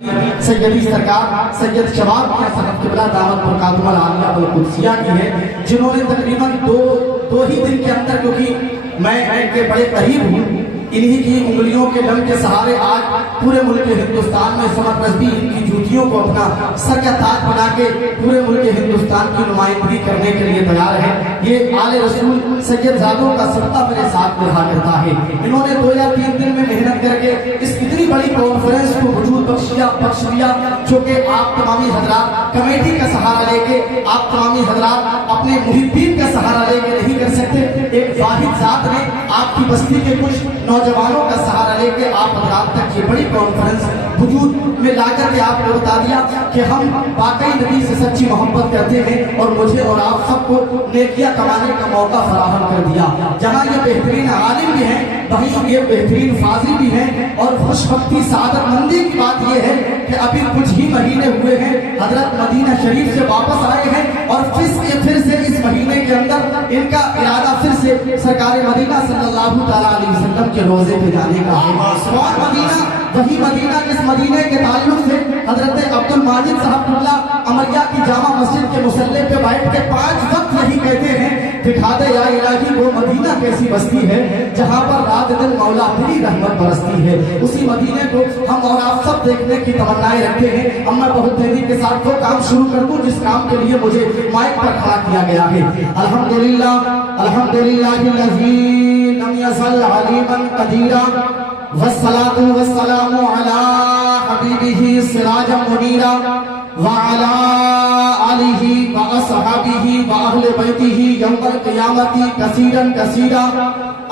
سیدی سرکار سید شباب کی صاحب قبلہ دعوت برکاتہ العالیہ القدسیہ کی ہے، جنہوں نے تقریباً دو ہی دن کے اندر، کیونکہ میں ان کے بڑے قریب ہوں، انہی کی انگلیوں کے دم کے سہارے آج پورے ملک ہندوستان میں سمر رضوی ان کی جوتیوں کو اپنا سر کا تاج بنا کے پورے ملک ہندوستان کی نمائندگی کرنے کے لیے تیار ہے۔ یہ آل رسول سید زادوں کا سبقہ میرے ساتھ رہا کرتا ہے۔ انہوں نے 2 یا 3 دن میں محنت کر کے اس اتنی بڑی کانفرنس کو وجود بخش دیا، جو کہ آپ تمامی حضرات کمیٹی کا سہارا لے کے، آپ تمامی حضرات اپنے محبین کا سہارا لے کے نہیں کر سکتے۔ ایک واحد ذات نے آپ کی بستی کے کچھ نوجوانوں کا سہارا لے کے آپ حضرات تک یہ بڑی کانفرنس وجود میں لا کر کے آپ نے بتا دیا کہ ہم واقعی نبی سے سچی محبت کرتے ہیں، اور مجھے اور آپ سب کو نیکیاں کمانے کا موقع فراہم کر دیا۔ جہاں یہ بہترین عالم بھی ہیں، وہیں یہ بہترین فاضل بھی ہیں، اور خوش بختی سعادت مندی کی بات یہ ہے کہ ابھی کچھ ہی مہینے ہوئے ہیں حضرت مدینہ شریف سے واپس آئے ہیں، اور پھر سے اس مہینے کے اندر ان کا ارادہ پھر سے سرکار مدینہ صلی اللہ تعالیٰ علیہ وسلم کے روزے پہ جانے کا ہے۔ اور مدینہ وہی مدینہ جس مدینے کے تعلق سے حضرت عبد الماجد صاحب اللہ امریہ کی جامع مسجد کے مصلی پہ بیٹھ کے 5 وقت یہی کہتے ہیں، دکھا دے یا الہی وہ مدینہ کیسی بستی ہے جہاں پر رات دن مولا تیری رحمت برستی ہے۔ اسی مدینے کو ہم اور آپ سب دیکھنے کی تمنائیں رکھتے ہیں۔ اب میں بہت تیزی کے ساتھ وہ کام شروع کر دوں جس کام کے لیے مجھے مائک پر کھڑا کیا گیا ہے۔ الحمدللہ الذی لم یزل علیما قدیرا والصلاة والسلام علی حبیبہ سراجا منیرا وعلی آلہ واصحابہ واہل بیتہ یوم القیامۃ کثیرا کثیرا۔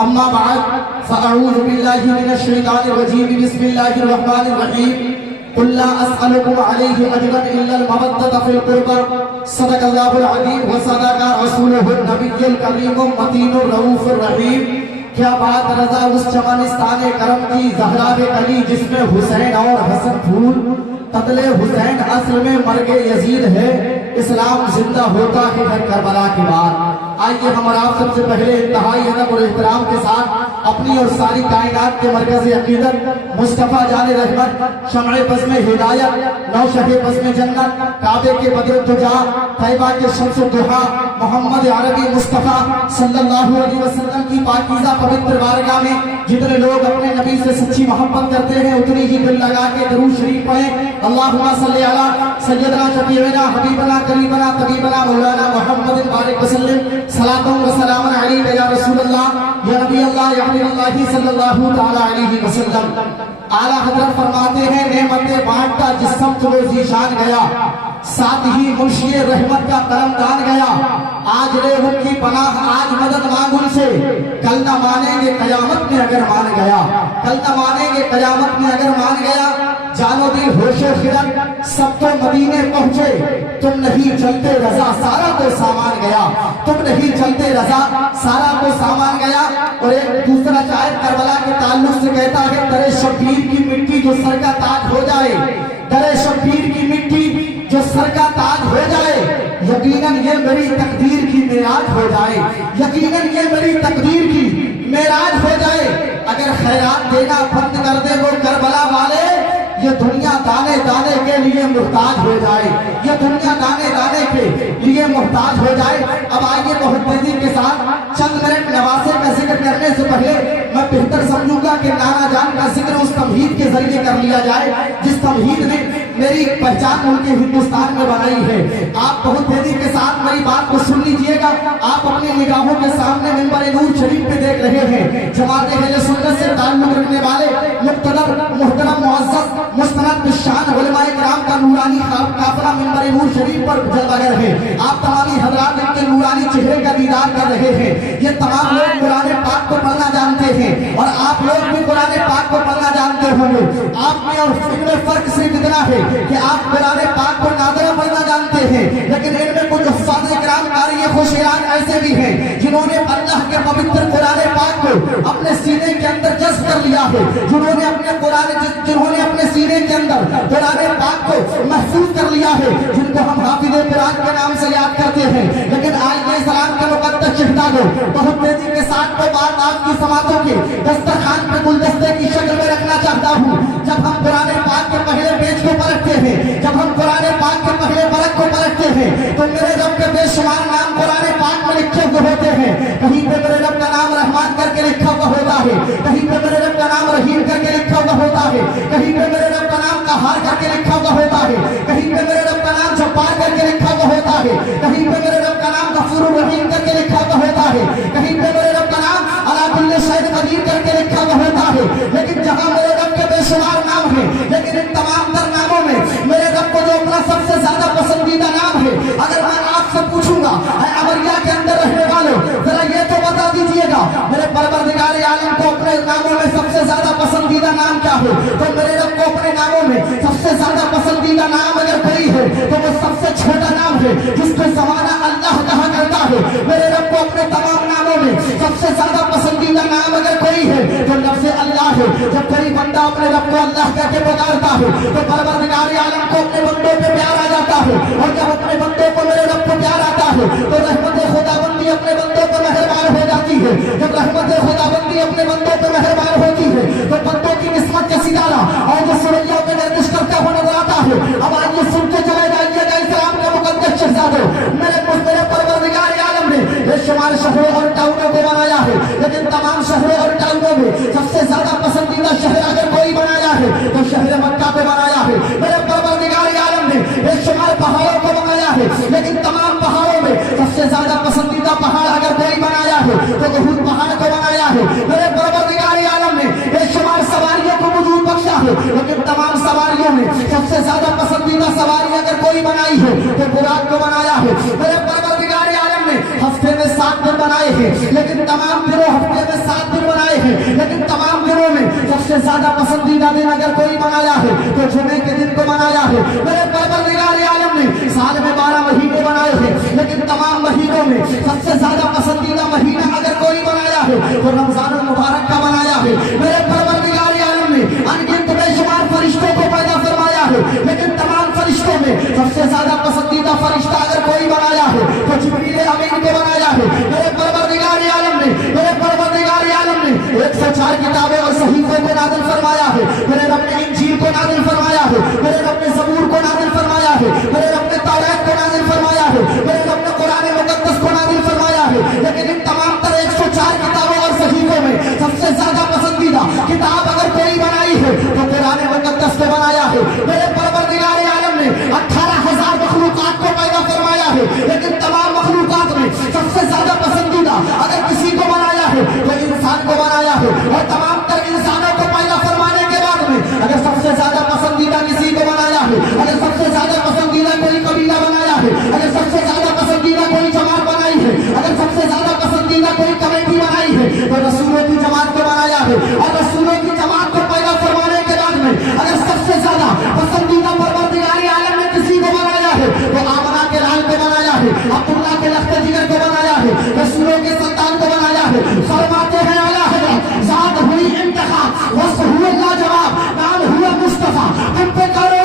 اما بعد فاعوذ باللہ من الشیطان الرجیم، بسم اللہ الرحمن الرحیم۔ قل لا اسألكم عليه اجرا الا المودة في القربى، صدق اللہ العظیم وصدق رسولہ النبی الکریم المتین الرؤوف الرحیم۔ کیا بات رضا اس چمنستان کرم کی زہرا کلی جس میں حسین اور حسن پھول، قتل حسین اصل میں مرگ یزید ہے، اسلام زندہ ہوتا ہے ہر کربلا کے بعد۔ آئیے ہم اور آپ سب سے پہلے انتہائی ادب اور احترام کے ساتھ اپنی اور ساری کائنات کے مرکز عقیدت مصطفیٰ جان رحمت، شمع بزم ہدایت، نوشہ بزم جنت، کعبے کے بدر الدجا، طیبہ کے شمس الضحیٰ، محمد عربی مصطفیٰ صلی اللہ علیہ وسلم کی پاکیزہ پوتر بارگاہ میں جتنے لوگ اپنے نبی سے سچی محبت کرتے ہیں اتنی ہی دل لگا کے درود شریف پڑھیں۔ اللہم صلی علی سیدنا شفیعنا حبیبنا قریبنا طبیبنا مولانا محمد بارک وسلم، صلاۃ و سلام علیک یا رسول اللہ یا نبی اللہ یا حبیب اللہ صلی اللہ تعالی علیہ وسلم۔ اعلیٰ حضرت فرماتے ہیں نعمتیں بانٹتا جس سمت وہ ذیشان گیا، ساتھ ہی منشی رحمت کا قلم دان گیا، آج لے ان کی پناہ آج مدد مانگ ان سے، کل نہ مانیں گے قیامت میں اگر مان گیا، کل نہ مانیں گے قیامت میں اگر مان گیا۔ جانو دل ہوش و خرد سب تو مدینے پہنچے، تم نہیں چلتے رضا سارا تو سامان گیا، تم نہیں چلتے رضا سارا تو سامان گیا۔ اور ایک دوسرا شاعر کربلا کے تعلق سے کہتا ہے، در شبیر کی مٹی جو سر کا تاج ہو جائے، در شبیر کی مٹی جو سر کا تاج ہو جائے، یقیناً یہ میری تقدیر کی معراج ہو جائے، یقیناً یہ میری تقدیر کی معراج ہو جائے۔ اگر خیرات دینا بند کر دے وہ کربلا والے، یہ دنیا دانے دانے کے لیے محتاج ہو جائے، یہ دنیا دانے دانے کے لیے محتاج ہو جائے۔ اب آئیے بہت تیزی کے ساتھ چند منٹ نواسے کا ذکر کرنے سے پہلے میں بہتر سمجھوں گا کہ نانا جان کا ذکر اس تمہید کے ذریعے کر لیا جائے جس تمہید نے میری پہچان ملک ہندوستان میں بنائی ہے۔ آپ بہت تیزی کے ساتھ میری بات کو سن لیجئے گا۔ آپ اپنی نگاہوں کے سامنے منبر نور شریف پہ دیکھ رہے ہیں، جماعت اہل سنت سے تعلق رکھنے والے مقتدر محترم معزز مستند بالشان علماء کرام کا نورانی قافلہ منبر نور شریف پر جلوہ گر ہے۔ آپ تمامی حضرات ان کے نورانی چہرے کا دیدار کر رہے ہیں۔ یہ تمام لوگ قرآن پاک کو پڑھنا جانتے ہیں، اور آپ لوگ بھی قرآن پاک کو پڑھنا جانتے ہوں گے۔ آپ میں اور ان میں فرق صرف اتنا ہے کہ آپ قرآن پاک کو نادرہ پڑھنا جانتے ہیں، لیکن ان میں کچھ حفاظ کرام قاری خوشیان ایسے بھی ہیں جنہوں نے اللہ کے پوتر قرآن پاک کو اپنے سینے کے اندر جذب کر لیا ہے، جنہوں نے اپنے سینے کے اندر قرآن پاک کو محفوظ کر لیا ہے، جن کو ہم حافظ قرآن کے نام سے یاد کرتے ہیں۔ لیکن آئیے سلام کے مقدس شہداء بہت تیزی کے ساتھ کو بات آپ کی سماعتوں کے دسترخوان پہ گلدستے کی شکل میں رکھنا چاہتا ہوں۔ جب ہم قرآن پاک کے پہلے پیج کو कहार करके लिखा हुआ होता है, कहीं पे मेरे रब का नाम जब्बार करके लिखा हुआ होता है, कहीं पे मेरे रब का नाम गफूर रहीम करके लिखा हुआ होता है, कहीं पे मेरे रब का नाम अला कुल्ली शैइन कदीर करके लिखा हुआ होता है। लेकिन जहां मेरे रब के बेशुमार नाम है, लेकिन इन तमाम तर नामों में मेरे रब को जो अपना सबसे ज्यादा पसंदीदा नाम है, अगर मैं आपसे पूछूंगा अमरिया के अंदर रहने वालों जरा ये तो बता दीजिएगा मेरे परवरदिगार आलम को अपने नामों में सबसे ज्यादा पसंदीदा नाम क्या है? तो मेरे रब को अपने नामों में सबसे ज्यादा पसंदीदा नाम अगर कोई है तो वो सबसे छोटा नाम है जिसको ज़माना अल्लाह कहा करता है। मेरे रब को अपने तमाम नामों में सबसे ज्यादा पसंदीदा नाम अगर कोई है तो लफ्ज़ अल्लाह है। जब कोई बंदा अपने रब को अल्लाह करके पुकारता है तो परवरदिगार आलम को अपने बंदों पे प्यार आ जाता है, और जब अपने बंदों को मेरे रब को प्यार आता है तो रहमत खुदाबंदी अपने बंदों पर मेहरबान हो जाती है। जब रहमत खुदाबंदी अपने बंदों पर मेहरबान होती है तो बंदों की निस्बत का सितारा और जो सुरैया पे गर्दिश करता हुआ नजर आता है। अब आइए सुनते चले जाइएगा इस्लाम का मुकद्दस शहजादों, मेरे परवरदिगार आलम ने बेशुमार शहरों और टाउनों को बनाया है, लेकिन तमाम शहरों और टाउनों में सबसे ज्यादा पसंदीदा शहर अगर कोई बनाया है तो शहर मक्का को बनाया है। मेरे परवरदिगार आलम ने बेशुमार पहाड़ों को बनाया है, लेकिन तमाम पहाड़ों में सबसे ज्यादा पसंदीदा पहाड़ अगर कोई बनाया है तो उहुद पहाड़ को बनाया है। मेरे परवरदिगार आलम ने बेशुमार सवारियों को वजूद बख्शा है, लेकिन तमाम सवारियों में सबसे ज्यादा पसंदीदा सवारी अगर कोई बनाई है तो बुराक को बनाया है। मेरे परवरदिगार आलम ने हफ्ते में 7 दिन बनाए हैं, लेकिन तमाम दिनों हफ्ते में 7 दिन बनाए हैं, लेकिन तमाम दिनों में सबसे ज्यादा पसंदीदा दिन अगर कोई बनाया है तो जुमे के दिन को बनाया है। मेरे परवरदिगार आलम ने साल में 12 महीने बनाए हैं, लेकिन तमाम महीनों में सबसे ज्यादा पसंदीदा महीना अगर कोई बनाया है तो रमजान मुबारक का बनाया है। मेरे परवरदिगार आलम ने अनगिनत बेशुमार फरिश्तों को पैदा फरमाया है, लेकिन तमाम फरिश्तों में सबसे ज्यादा पसंदीदा फरिश्ता अगर कोई बनाया है तो जिब्रील अमीन को बनाया है। मेरे परवरदिगार आलम ने 104 किताबें और सहीफों को नाज़िल फरमाया है। मेरे रब ने इंजील को नाज़िल फरमाया है, मेरे रब ने ज़बूर को नाज़िल फरमाया है, मेरे रब ने तौरात को नाज़िल फरमाया है, मेरे रब ने कुरान मुक़द्दस को नाज़िल फरमाया है। लेकिन इन तमाम तरह 104 किताबों और सहीफों में सबसे ज्यादा पसंदीदा किताब अगर कोई बनाई है तो कुरान मुक़द्दस को बनाया है। मेरे परवरदिगार आलम ने 18,000 मखलूक़ात को पैदा फरमाया है, लेकिन तमाम मखलूक़ात में सबसे ज्यादा पसंदीदा अगर किसी को बनाया है तो इंसान को बनाया है। और तमाम तर इंसानों को पैदा फरमाने के बाद में अगर सबसे ज्यादा पसंदीदा किसी को बनाया है, अगर सबसे ज्यादा पसंदीदा कोई कबीला बनाया है, अगर सबसे ज्यादा पसंदीदा कोई जमात बनाई है, अगर सबसे ज्यादा पसंदीदा कोई कमेटी बनाई है तो रसूलों की जमात को बनाया है। और रसूलों की जमात को पैदा फरमाने के बाद में अगर सबसे ज्यादा पसंदीदा परवरदिगार आलम ने किसी को बनाया है तो आमना के लाल को बनाया है, अब्दुल्लाह के लख्त जिगर को बनाया है, रसूलों के संतान को बनाया है। फरमाते हैं आला हज़रत ज़ात हुई इंतखा वस्फ़ हुए लाजवाब नाम हुआ मुस्तफ़ा, तुम पे करो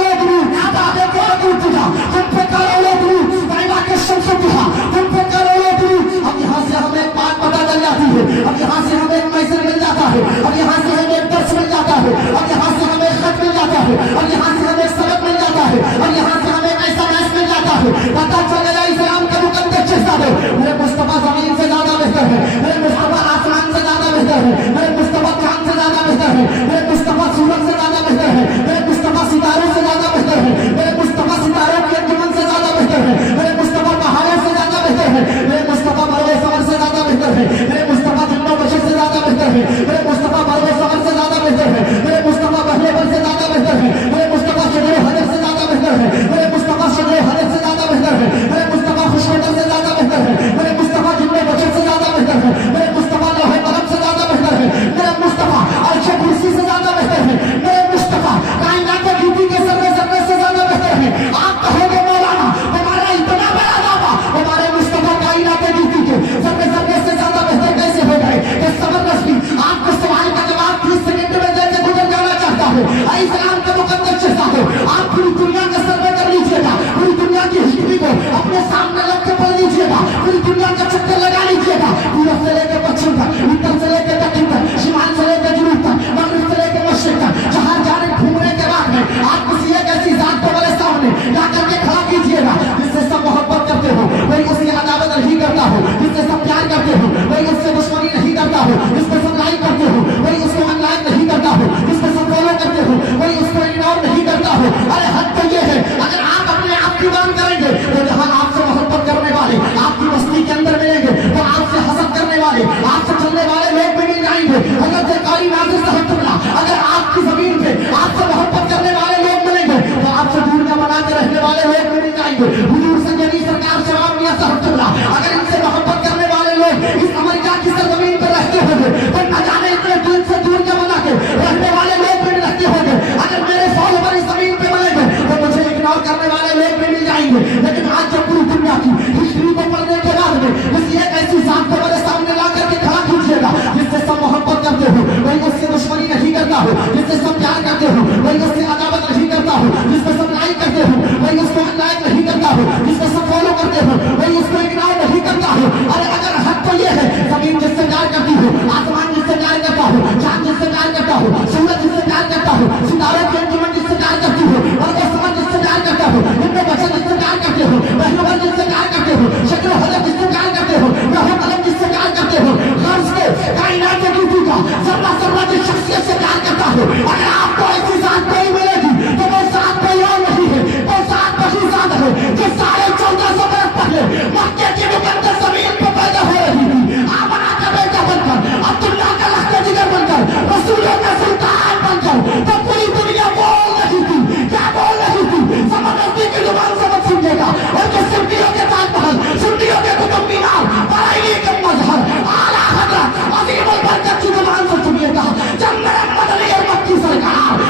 हो। अरे हद तो ये है, अगर आप अपने आप की बात करेंगे तो जहां आपसे मोहब्बत करने वाले आपकी बस्ती के अंदर मिलेंगे, तो आपसे हसद करने वाले, आपसे चलने वाले लोग भी मिल जाएंगे। हज़रत कारी नाज़िर साहब तुमला, अगर आपकी जमीन पे आपसे मोहब्बत करने वाले लोग मिलेंगे तो आपसे दूरियां बना के रहने वाले लोग भी मिल जाएंगे। हुजूर संजनी सरकार शबाब मियां साहब तुमला, अगर इनसे मोहब्बत करने वाले लोग इस अमेरिका की सरजमीन पर रहते होंगे तो न जाने इतने दूर से दूरियां बना के रहने वाले लोग भी रहते होंगे। अगर मेरे फॉलोवर इस जमीन पे मिलेंगे तो मुझे इग्नोर करने वाले लोग भी मिल जाएंगे। लेकिन आज जब पूरी दुनिया की हिस्ट्री को पढ़ने के बाद में किसी एक ऐसी जात को मेरे सामने ला करके खड़ा कीजिएगा जिससे सब मोहब्बत करते हो, वही उससे दुश्मनी नहीं करता हो, जिससे सब प्यार करते हो वही उससे अदावत नहीं करता हो, जिससे सब लाइक करते हो वही उसको अनलाइक नहीं करता हो, जिससे सब फॉलो करते हो वही उसको इग्नोर नहीं करता हो। अरे अगर हक तो ये है, जमीन जिससे प्यार करती हो, आसमान जिससे प्यार करता हो, चांद जिससे प्यार करता हो, सूरज जिससे प्यार करता हो, सितारों की अंजुमन जिससे प्यार करती हो, और वो समझ जिससे प्यार करता हो, इनके बचन जिससे प्यार करते हो, बहनों जिससे प्यार करते हो, शक्ल हदफ जिससे प्यार करते हो, रहो कलम जिससे प्यार करते हो, गर्ज के कायनात के किसी का जर्रा जर्रा की शख्सियत से प्यार करता हो। अगर आपको ऐसी जात नहीं मिलेगी तो वो जात कोई और नहीं है, वो जात वही जात है जो 1450 बरस पहले मक्के की मुकद्दस जमीन पर पैदा हो रही थी। आमना का बेटा बनकर, अब्दुल्लाह का लश्कर जिगर बनकर, रसूलों का सुल्तान बनकर, तो पूरी दुनिया बोल रही थी। क्या बोल रही थी? जबरदस्ती की जुबान से मत सुनिएगा। और जो सुन्नियों के ताजमहल, सुन्नियों के कुतुब मीनार, बरेली के मजहर, आला हजरत अजीमुल बरकत की जुबान से सुनिएगा। जब मोहम्मद अली और मक्की सरकार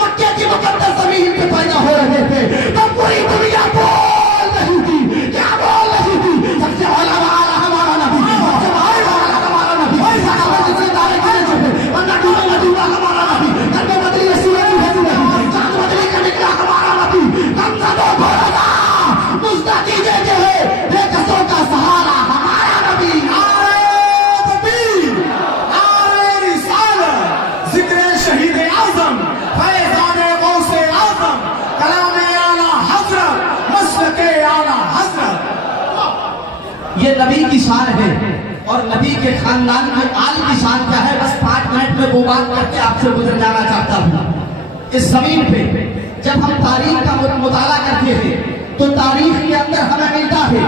मक्के की मुकद्दस जमीन पे पैदा हो रहे थे तो पूरी दुनिया बोल रही थी। क्या बोल रही थी? सबसे औला वाला हमारा नबी, सबसे औला वाला हमारा नबी, सहाबा से दावे करे थे, वरना दूसरा नबीवा हमारा नबी, कल्बे बदली रसूल की है नहीं, चांद बदली का निकला हमारा नबी, कमजा दो भोला मुस्ता कीजिए के है बेकसों का सहारा हमारा नबी। ये नबी की शान है और नबी के खानदान के आल की शान क्या है, बस 5 मिनट में वो बात करके आपसे गुजर जाना चाहता हूँ। इस जमीन पे जब हम तारीख का मुताला करते हैं तो तारीख के अंदर हमें मिलता है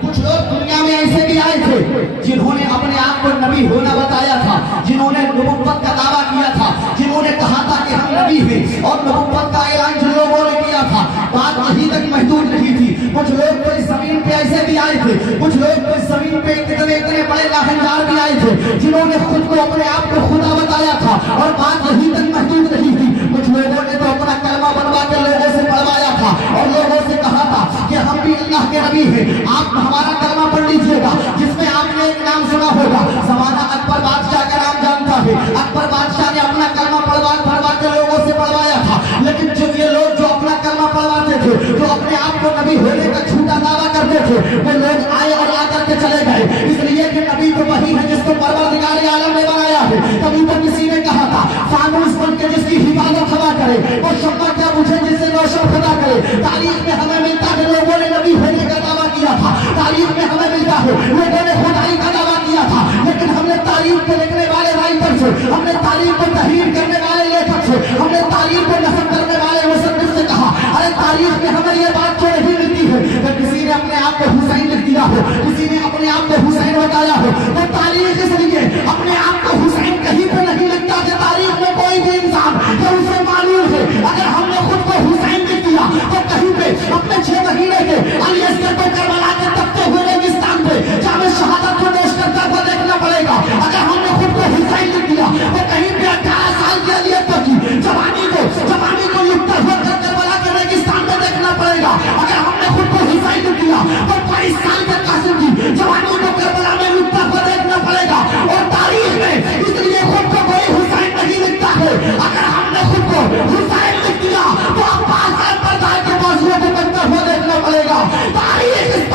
कुछ लोग दुनिया में ऐसे भी आए थे जिन्होंने अपने आप को नबी होना बताया था, जिन्होंने नबुव्वत का दावा किया था, जिन्होंने कहा था कि हम नबी हैं, और नबुव्वत का ऐलान जिन लोगों ने किया था बात यहीं तक महदूद नहीं थी। कुछ लोग तो इस जमीन पे ऐसे भी आए थे, कुछ लोग तो इस जमीन पे इतने इतने बड़े लाहनदार भी आए थे जिन्होंने खुद को अपने आप को खुदा बताया था और बात यहीं तक महदूद नहीं थी। कुछ लोगों ने तो अपना कलमा बनवा के लोगों से पढ़वाया था और लोगों से कहा था कि हम भी अल्लाह के नबी हैं, आप हमारा कलमा पढ़ लीजिएगा, जिसमें आपने एक नाम सुना होगा, जमाना अकबर बादशाह का नाम जानता है। अकबर बादशाह ने अपना कलमा पढ़वा के लोगों से पढ़वाया था। लेकिन जो ये लोग जो अपना कलमा पढ़वाते थे, जो अपने आप को नबी होने का झूठा दावा करते थे, वो लोग आए और आकर के चले गए। इसलिए कि नबी तो वही है जिसको परवरदिगार आलम ने बनाया है। कभी तो किसी ने कहा था फानूस बन के जिसकी हिफाजत हवा करे वो शम्मा क्या बुझे जिससे रोशन खुदा करे। तारीख में हमें मिलता है लोगों ने नबी होने का दावा किया था, तारीख में हमें मिलता है लोगों ने खुदाई का दावा किया था, लेकिन हमने तारीख को लिखने वाले राइटर से, हमने तारीख को तहरीर करने वाले लेखक से, हमने तारीख को नस्ल करने वाले मुसन्निफ से कहा अरे तारीख में हमें ये बात क्यों नहीं मिलती है कि किसी ने अपने आप को हुसैन लिख दिया हो, किसी ने अपने आप को हुसैन बताया हो। तो तारीख इसलिए अपने आप को हुसैन कहीं पे नहीं लिखता कि तारीख में कोई भी इंसान जो उसे मालूम है अगर हमने खुद को हुसैन लिख दिया तो कहीं पे अपने 6 महीने के अली अस्कर को करबला के तपते हुए रेगिस्तान पे जामे शहादत को पेश करता हुआ देखना पड़ेगा। अगर हमने खुद को हुसैन लिख दिया तो कहीं पे 18 साल की अली अस्कर की जवानी को लिखता हुआ करबला के रेगिस्तान में देखना पड़ेगा। अगर हमने खुद को हुसैन लिख दिया तो 22 साल के कासिम की जवानी को करबला में लिखता हुआ देखना पड़ेगा। और तारीख में इसलिए खुद को कोई हुसैन नहीं लिखता है। अगर हमने खुद को हुसैन लिख दिया तो अब 5 साल पर के मौजूद को बनता हुआ देखना पड़ेगा। तारीख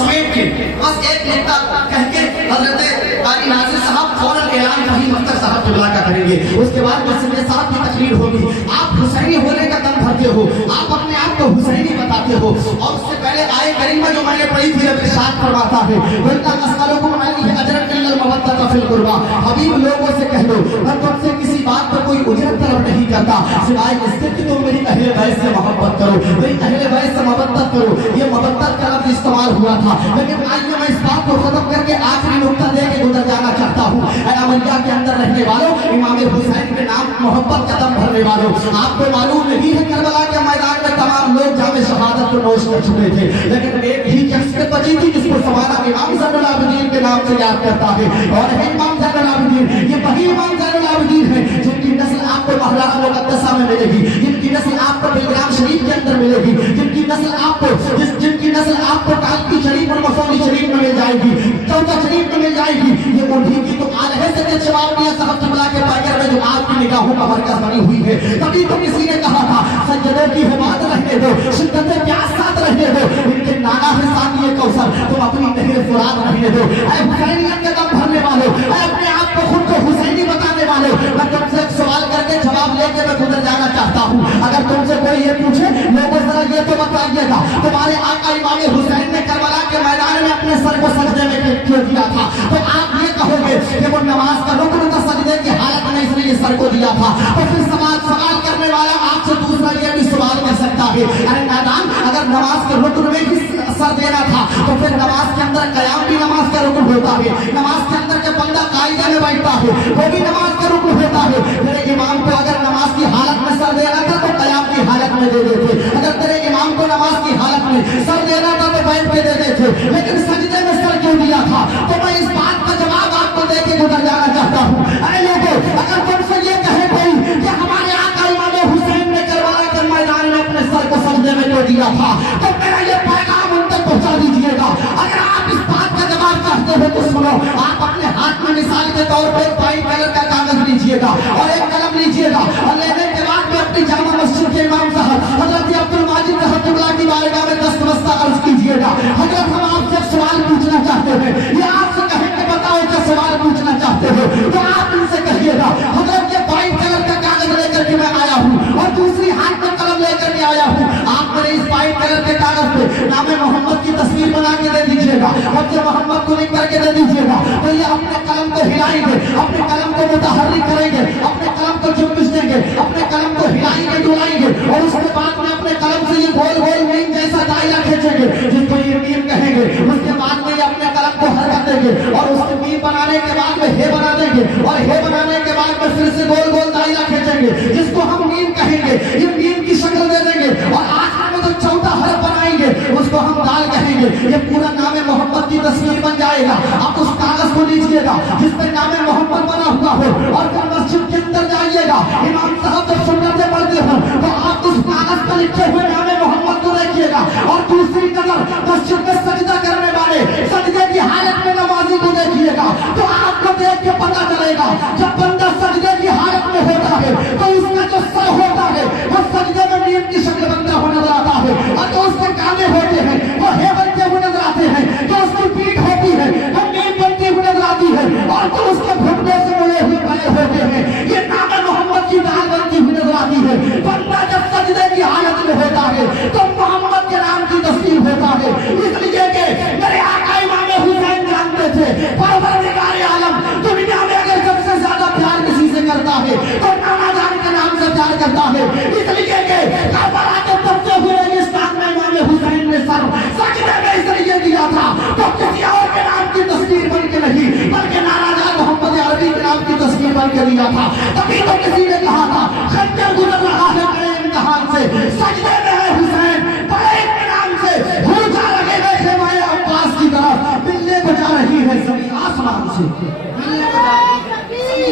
समेट के बस एक नुक्ता कह के हजरत कारी नाज़िर साहब फौरन ऐलान फहीम अख्तर साहब किबला का करेंगे। उसके बाद मैसेंजर साहब की तकरीर होगी। आप हुसैनी होने का दम भरते हो, आप अपने आप को हुसैनी बताते हो। और उससे पहले आए करीमा जो मैंने पढ़ी थी अब इरशाद फरमाता है वल्ला असअलुकुम अलैहि अजरन इल्लल मवद्दत फिल कुर्बा। हबीब लोगों से कह दो मैं तुमसे किसी बात पर कोई उजरत तलब नहीं करता सिवाय इसके कि तुम मेरी अहले बैत से मोहब्बत करो, मेरी अहले बैत से मोहब्बत करो। ये मोहब्बत का लफ्ज़ इस्तेमाल हुआ था, लेकिन आइए मैं इस बात को खत्म करके आखिरी नुक्ता दे के गुजर जाना चाहता हूँ। अमरिया के अंदर रहने वालों, इमाम हुसैन के नाम मोहब्बत का दम भरने वालों, आपको मालूम नहीं है करबला के मैदान में तमाम लोग जामे शहादत को नोश कर चुके थे, लेकिन एक ही शख्स बची थी जिसको समाना इमाम ज़ैनुल आबिदीन के नाम से याद करता है। और है इमाम ज़ैनुल आबिदीन, ये वही इमाम ज़ैनुल आबिदीन है जिनकी नस्ल आपको महला मुक़द्दसा में मिलेगी, जिनकी नस्ल आपको बिलग्राम शरीफ के अंदर मिलेगी, जिनकी नस्ल आपको कालकी शरीफ और मसौली शरीफ में मिल जाएगी, चौथा शरीफ में मिल जाएगी। ये उन्हीं की तो आज है सैयद शबाब मियां साहब किबला के पैकर में जो आपकी निगाहों का मरकज बनी हुई है। तभी तो किसी ने कहा था सज्जदों की हिमात रहने दो, शिद्दत प्यास साथ रहने दो, इनके नाना है सानिए कौसर तुम अपनी नहर फुरात रहने दो। ऐ हुसैनियत के दम भरने वालों, ऐ अपने आप को खुद को हुसैनी बताने वालों, मैं तुमसे एक सवाल करके जवाब लेके मैं गुजर जाना चाहता हूँ। अगर तुमसे कोई ये पूछे लोगों जरा ये तो बताइएगा तुम्हारे आका इमाम हुसैन ने करबला के मैदान में अपने सर को सजदे में क्यों दिया था, तो आप ये कहोगे कि वो नमाज का रुकन था, सजदे की हालत में इसलिए सर को दिया था। तो फिर सवाल करने वाला आपसे दूसरा ये भी सवाल कर सकता है अरे नादान अगर नमाज के रुकन में ही सर देना था तो फिर नमाज के अंदर कयाम भी नमाज का रुकन होता है, नमाज के अंदर जब बंदा कायदे में बैठता है वो भी नमाज का रुकन होता है। मेरे इमाम को अगर नमाज की हालत में सर देना था तो कयाम की हालत में दे देते, अगर तेरे इमाम को नमाज की हालत में सर देना था तो बैठ पे दे देते, लेकिन सजदे में सर क्यों दिया था? तो मैं इस बात का जवाब आपको दे के गुजर जाना चाहता हूँ। अरे लोगों अगर तुमसे ये कहे कोई कि हमारे आका इमाम हुसैन ने करबला के मैदान में अपने सर को सजदे में क्यों दिया था, तो मेरा ये पैगाम उन तक पहुंचा दीजिएगा। अगर आप इस बात का जवाब चाहते हो तो सुनो, आप अपने हाथ में मिसाल के तौर पर व्हाइट कलर का कागज लीजिएगा और एक कलम लीजिएगा और लेने के बाद में अपनी जामा मस्जिद के इमाम साहब हजरत अब्दुल माजिद रहमतुल्लाह की बारगाह में दस्तबस्ता अर्ज कीजिएगा। हजरत हम आपसे सवाल पूछना चाहते हैं, ये आपसे कहेंगे बताओ क्या सवाल पूछना चाहते हो, तो आप इनसे कहिएगा हजरत ये व्हाइट कलर का कागज लेकर के मैं आया हूँ और दूसरी हाथ में कलम लेकर के आया हूँ। आप मेरे इस व्हाइट कलर के कागज पे नाम मोहम्मद की तस्वीर बना के दे दीजिएगा, बच्चे मोहम्मद को लिख करके दे दीजिएगा। तो ये अपने कलम को हिलाएंगे, अपने कलम को मुतहर्रिक करेंगे, अपने कलम को झुक देंगे, अपने कलम को हिलाएंगे डुलाएंगे और उसके बाद में अपने कलम से ये गोल गोल मीम जैसा दायरा खींचेंगे जिसको ये मीम कहेंगे। उसके बाद में ये अपने कलम को हरकत देंगे और उसको मीम बनाने के बाद में हे बना देंगे और हे बनाने के बाद में फिर से गोल गोल दायरा खींचेंगे जिसको हम मीम कहेंगे। ये मीम की शक्ल दे देंगे और आखिर में जो चौथा हरफ बनाएंगे उसको हम दाल कहेंगे। ये पूरा नाम मोहम्मद की तस्वीर बन जाएगा। आप उस कागज को लीजिएगा जिस पे नाम मोहम्मद बना हुआ हो और फिर मस्जिद के अंदर जाइएगा। इमाम साहब जब सुन्नतें पढ़ते हो तो आप उस कागज पर लिखे हुए नाम मोहम्मद को देखिएगा और दूसरी नजर मस्जिद में सजदा करने वाले सजदे की हालत में नमाजी को देखिएगा। तो आपको देख के पता चलेगा जब बंदा सजदे की हालत में होता है तो उसका जो सर होता है वो सजदे में नीम की शक्ल बनता हुआ नजर आता है और जो उसके काने होते हैं वो हे बनते हुए नजर आते हैं, जो उसकी पीठ होती है वो नीम बनती हुई नजर आती है और जो उसके घुटने से मुड़े हुए बने होते हैं ये नाम मोहम्मद की दाल बनती हुई नजर आती है। बंदा जब सजदे की हालत में होता है तो मोहम्मद के नाम की तस्वीर होता है। इसलिए कि मेरे आका इमाम हुसैन जानते थे परवरदिगार आलम दुनिया में अगर सबसे ज्यादा प्यार किसी से करता है तो नाना जान के नाम से प्यार करता है। इसलिए कि करबला के तपते हुए रेगिस्तान में इमाम हुसैन ने सर सजदे में इसलिए दिया था तो किसी और के नाम की तस्वीर बन के नहीं बल्कि नाना जान मोहम्मद अरबी के नाम की तस्वीर बन के दिया था। तभी तो किसी ने कहा था खंजर गुजर रहा है बड़े इम्तिहान से, सजदे में है हुसैन बड़े इत्मीनान से, भूजा लगे हुए खेमाए अब्बास की तरफ मिलने को जा रही है जमीन आसमान से।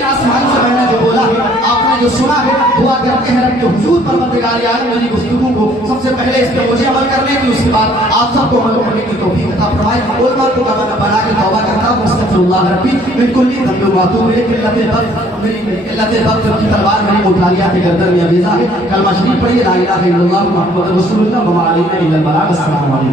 आसमान से मैंने जो बोला है आपने जो सुना है दुआ करते हैं रब के हुजूर परवरदिगार आलम मेरी गुफ्तगू को सबसे पहले इस पे मुझे अमल करने की उसके बाद आप सबको अमल करने की तौफीक अता फरमाए। उलमा को बना के तौबा करता हूं अस्तगफिरुल्लाह रब्बी मिन कुल्ली ज़ंबिन व अतूबु इलैहि इल्लतिल बग़्ज़ की तलवार मेरी मुतालिया के गर्दन में अबीज़ा है। कलमा शरीफ पढ़िए ला इलाहा इल्लल्लाह मुहम्मदुर रसूलुल्लाह व मा अलैना इल्लल बलाग। अस्सलामु अलैकुम।